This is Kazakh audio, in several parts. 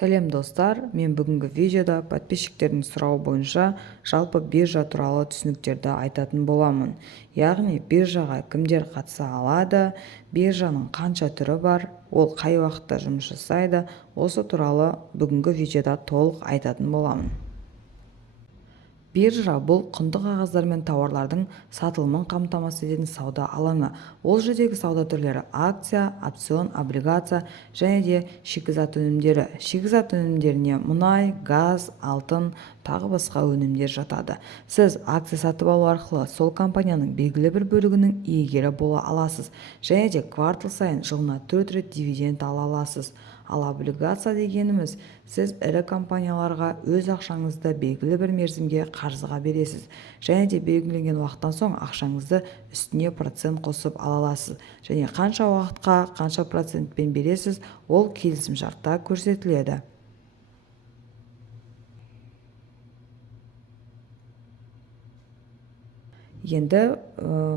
Сәлем достар, мен бүгінгі видеода подписчиктердің сұрауы бойынша жалпы биржа туралы түсініктерді айтатын боламын. Яғни биржаға кімдер қатыса алады, биржаның қанша түрі бар, ол қай уақытта жұмыс жасайды, осы туралы бүгінгі видеода толық айтатын боламын. Биржа бұл құнды қағаздар мен тауарлардың сатылымын қамтамасыз ететін сауда алаңы. Ол жердегі сауда түрлері акция, опцион, облигация және де шикізат өнімдері. Шикізат өнімдеріне мұнай, газ, алтын, тағы басқа өнімдер жатады. Сіз акция сатып алу арқылы сол компанияның белгілі бір бөлігінің иегері бола аласыз және де квартал сайын жылына 4 рет дивиденд ала аласыз. Ал облигация дегеніміз, сіз ірі компанияларға өз ақшаңызды белгілі бір мерзімге қарызға бересіз және де белгіленген уақыттан соң ақшаңызды үстіне процент қосып ала аласыз және қанша уақытқа қанша процентпен бересіз, ол келісімшартта көрсетіледі. Енді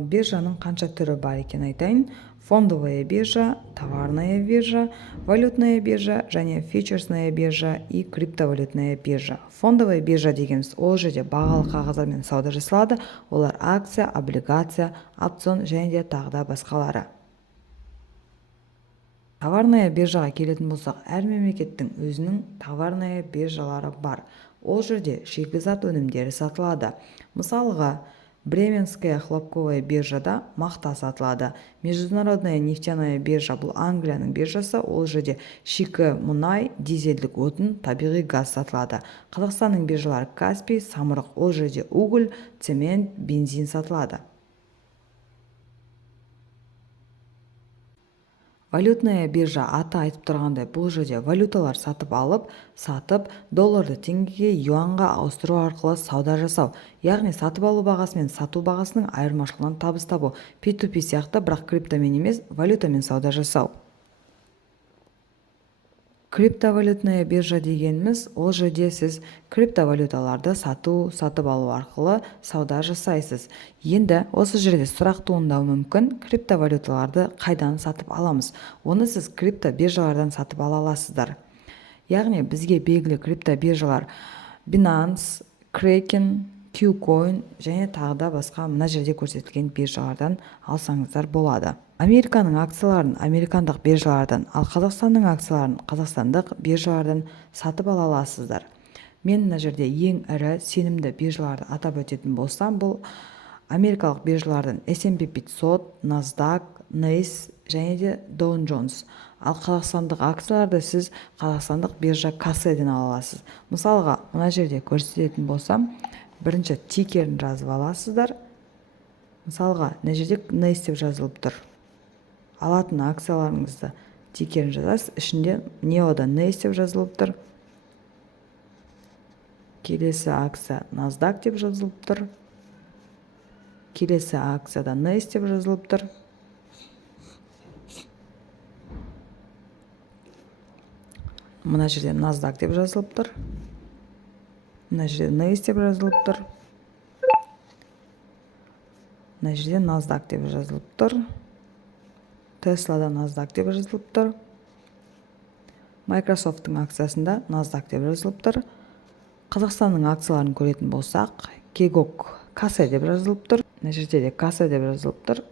биржаның қанша түрі бар екен айтайын. Фондовая биржа, товарная биржа, валютная биржа және фьючерсная биржа и криптовалютная биржа. Фондовая биржа дегеніміз ол жерде бағалы қағаздармен сауда жасалады. Олар акция, облигация, опцион және де тағы да басқалары. Товарная биржаға келетін болсақ, әр мемлекеттің өзінің товарная биржалары бар. Ол жерде шикізат өнімдері сатылады. Мысалға, Бременская хлопковая биржада мақта сатылады. Международная нефтяная биржа бұл Англияның биржасы, ол жерде шикі мұнай, дизельдік отын, табиғи газ сатылады. Қазақстанның биржалары Каспий, самұрық, ол жерде уголь, цемент, бензин сатылады. Валютная биржа аты айтып тұрғандай, бұл жерде валюталар сатып алып, долларды теңгеге, юанға ауыстыру арқылы сауда жасау. Яғни сатып алу бағасы мен сату бағасының айырмашылығынан табыс табу. P2P сияқты, бірақ криптомен емес, валютамен сауда жасау. Криптовалютная биржа дегеніміз, ол жерде сіз криптовалюталарды сатып алу арқылы сауда жасайсыз. Енді осы жерде сұрақ туындауы мүмкін, криптовалюталарды қайдан сатып аламыз? Оны сіз криптобиржалардан сатып ала аласыздар. Яғни бізге белгілі криптобиржалар Binance, Kraken, KuCoin және тағы да басқа мына жерде көрсетілген биржалардан алсаңыздар болады. Американың акцияларын американдық биржалардан, ал Қазақстанның акцияларын қазақстандық биржалардан сатып ала аласыздар. Мен мына жерде ең ірі сенімді биржаларды атап өтетін болсам, бұл америкалық биржалардан S&P 500, NASDAQ, NYSE және де Dow Jones. Ал қазақстандық акцияларды сіз қазақстандық биржа кассаден ала аласыз. Мысалға, мына жерде көрсететін болсам, бірінші тикерін жазып аласыздар. Мысалға, мына жерде NYSE деп жазылып тұр. Алатын акцияларыңызды тикерін жазасыз, ішінде неода NYSE деп жазылып тұр. Келесі акция NASDAQ деп жазылып тұр. Келесі акцияда NYSE деп жазылып тұр. Мына жерде NASDAQ деп жазылып тұр. Мына жерде NYSE деп жазылып тұр. Мына жерде NASDAQ деп жазылып тұр. Теслада NASDAQ деп жазылып тұр. Microsoft'тың акциясында NASDAQ деп жазылып тұр. Қазақстанның акцияларын көретін болсақ, Kegok KASE деп жазылып тұр. Мына жерде де KASE деп жазылып тұр.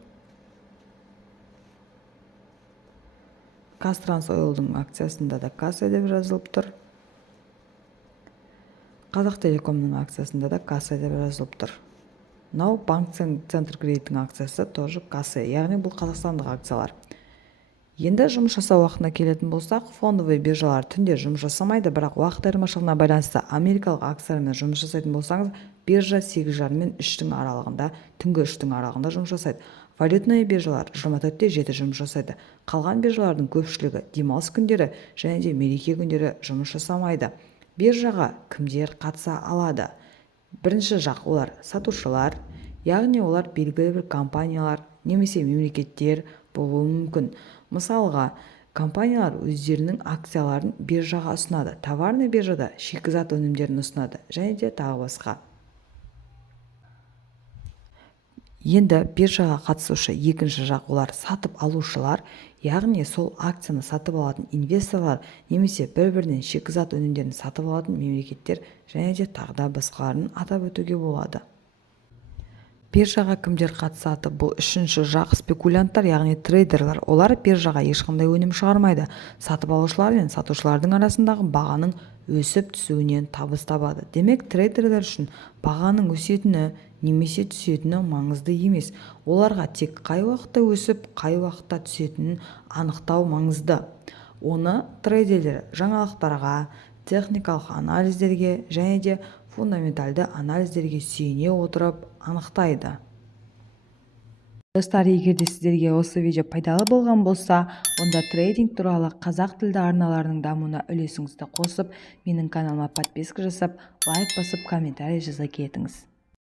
Қазтрансойлдың акциясында да KASE деп жазылып тұр. Қазақтелекомның акциясында да KASE деп жазылып тұр. Мынау банк Центркредиттің акциясы тоже KASE, яғни бұл қазақстандық акциялар. Енді жұмыс жасау уақытына келетін болсақ, фондовый биржалар түнде жұмыс жасамайды, бірақ уақыт айырмашылығына байланысты америкалық акциялармен жұмыс жасайтын болсаңыз, биржа 8:30 мен 3-тің аралығында, түнгі 3-тің аралығында жұмыс жасайды. Валютная биржалар 24-те 7 жұмыс жасайды. Қалған биржалардың көпшілігі демалыс күндері және де мереке күндері жұмыс жасамайды. Биржаға кімдер қатыса алады? Бірінші жақ олар сатушылар, яғни олар белгілі бір компаниялар немесе мемлекеттер болуы мүмкін. Мысалға, компаниялар өздерінің акцияларын биржаға ұсынады. Товарный биржада шикізат өнімдерін ұсынады және де тағы басқа. Енді биржаға қатысушы екінші жақ олар сатып алушылар, яғни сол акцияны сатып алатын инвесторлар немесе бір-бірінен шикізат өнімдерін сатып алатын мемлекеттер және де тағы да басқаларын атап өтуге болады. Биржаға кімдер қатысады? Бұл үшінші жақ спекулянттар, яғни трейдерлар. Олар биржаға ешқандай өнім шығармайды. Сатып алушылар мен сатушылардың арасындағы бағаның өсіп түсуінен табыс табады. Демек, трейдерлер үшін бағаның өсетіні немесе түсетіні маңызды емес. Оларға тек қай уақытта өсіп, қай уақытта түсетінін анықтау маңызды. Оны трейдерлер жаңалықтарға, техникалық анализдерге және де фундаменталды анализдерге сүйене отырып анықтайды. Достар, егер де сіздерге осы видео пайдалы болған болса, онда трейдинг туралы қазақ тілді арналарының дамуына үлесіңізді қосып, менің каналыма подписка жасап, лайк басып, комментарий жаза кетіңіз.